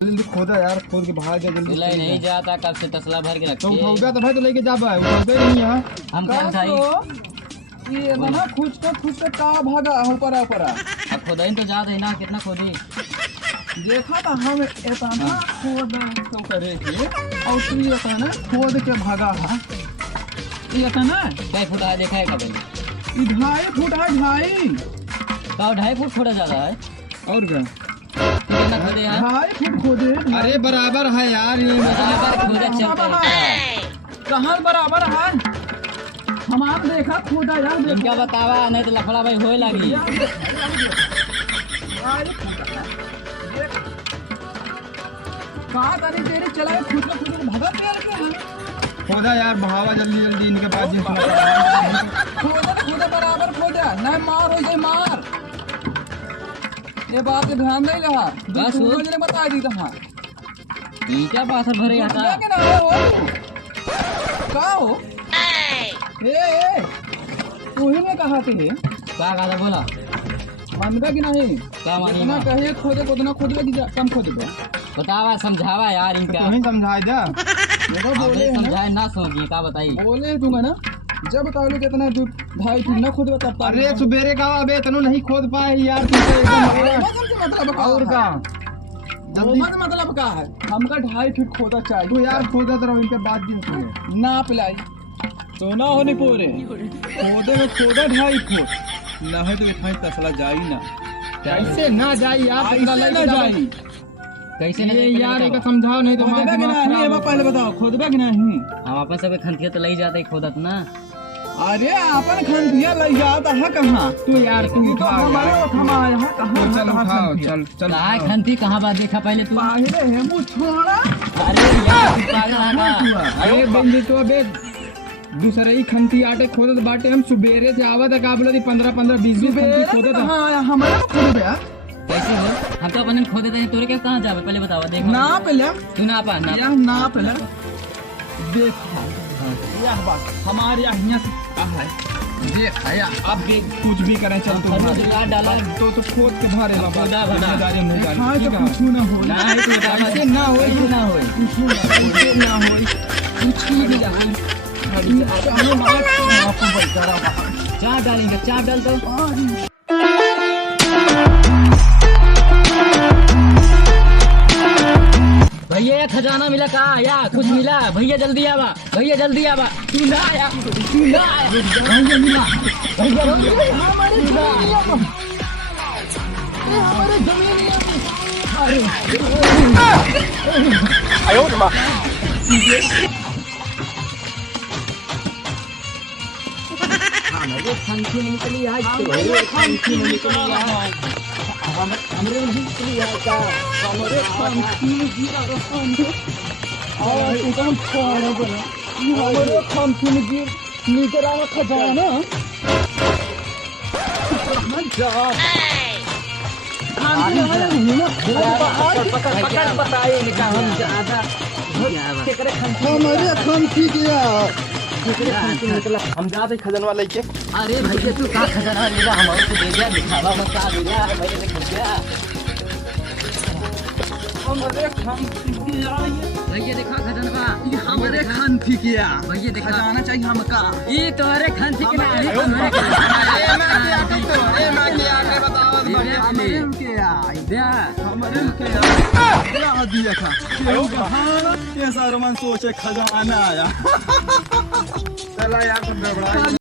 जल्दी खोदा यार, खोद के भाग जा जल्दी। नहीं जाता कब से तसला भर के रखे। तुम खोदा तो भाई तो लेके जा भाई, उठाते नहीं है। हम क्या भाई ये ना खुद का का भागा ऊपर ऊपर। अब खोदाई तो जा रही ना, कितना खोदी देखा था हम इतना खोद तो करे थे और तू ये था ना खोद के भागा है। ये था ना कई फुट आया देखा है कभी? 2.5 फुट है, 2.5 2.5 फुट खोदा ज्यादा है। और क्या कितना खोदे यार? 2.5 फुट खोदे। अरे बराबर है यार, ये बराबर खोदा चलता है। कहाँ बराबर है? हम आप देखा खोदा यार, इनका बतावा नहीं तो लफड़ा भाई होए लगी। कहाँ तारी तेरे चलाए खुद भगत यार के खोदा यार, बहावा जल्दी जल्दी इनके पास खोदा बराबर खोदा, नहीं मार हो जाए मार। ये बात पे ध्यान नहीं रहा, बस ने बता दी था। क्या बात है भरे आता का हो ए तू ही ने कहा थे क्या कहा था बोला मानगा कि नहीं? क्या मानी ना कहे खोदे को ना खोदे कि कम खोदे दो। बतावा समझावा यार इनका। नहीं समझाए जा, तो बोले समझाए ना समझी का बताई बोले दूंगा ना जब बता लो कितना 2.5 फुट ना खोद बता। अरे सुबेरे का अबे तनु नहीं खोद पाए यार मतलब और का मतलब का है हमका 2.5 फुट खोदा चाहिए। तो यार खोदा तो रहो, इनके बाद भी ना पिलाई तो ना होने पोरे खोदे में खोदा 2.5 फुट ना है तो इतना तसला जाई ना। कैसे ना जाई यार, कैसे ना जाई? कैसे ये यार एक समझाओ नहीं तो खोदबा कि नहीं है पहले बताओ, खोदबा कि नहीं? हम अपन सब खंतिया तो ले जाते खोदत ना। अरे अपन खंतिया ले जाता है कहाँ? तू यार तू तो हमारे उठमाया है कहाँ? चल उठाओ, चल चल कहाँ खंती कहाँ बात देखा पहले तू? पहले है मुँह छोड़ा। अरे यार पागल है। अरे बंदी तो अबे दूसरा ही खंती आटे खोदत बाटे, हम सुबेरे से आवत है का बोला 15 20 खंती खोदत। हां हमारा खोद यार कैसे हो? हम तो अपन खोदे थे, तोरे क्या कहाँ जावे पहले बतावा। देख ना पहले तू ना पा ना या ना पहले देख यह बात हमारे यहाँ से है ये आया। अब भी कुछ भी करें चल तू डाला तो खोद के भरे बाबा खोदा भरा हां तो कुछ ना हो ना है तो ऐसे ना हो ना हो कुछ ना हो कुछ भी ना हो। चाप डालेंगे, चाप डाल दो। भैया खजाना मिला का आया? कुछ मिला भैया? जल्दी आवा भैया, जल्दी आवा। तू ना आया, तू ना आया भैया, मिला भैया हमारे जमीन। अरे आयो मां हमारे खंती में निकली है, हमारे खंती में निकली है, हमारे निकली है का हमारे खंती में गिरा रहा और एकदम छोड़ बना हमारे खंती में गिर निकल आवा खजाना जा पकड़ बताए निका हम ज्यादा हमारे खंती गया हम जाते खजनवा लेके। अरे भैया तू का खजाना लेगा? हमारे को दे दिया, दिखावा मत का दे दिया हमारे से खुद गया। हमारे खंती किया भैया, देखा खजानवा हमारे खंती किया भैया, देखा खजाना चाहिए हमका। ये तुम्हारे खंती के ना है, तुम्हारे खंती। ए मैं क्या आगे बताओ बढ़िया हमारे के आई दे हमारे के आ दिया था। ये सारा मन सोचे खजाना आया। चला यार तुम गड़बड़ा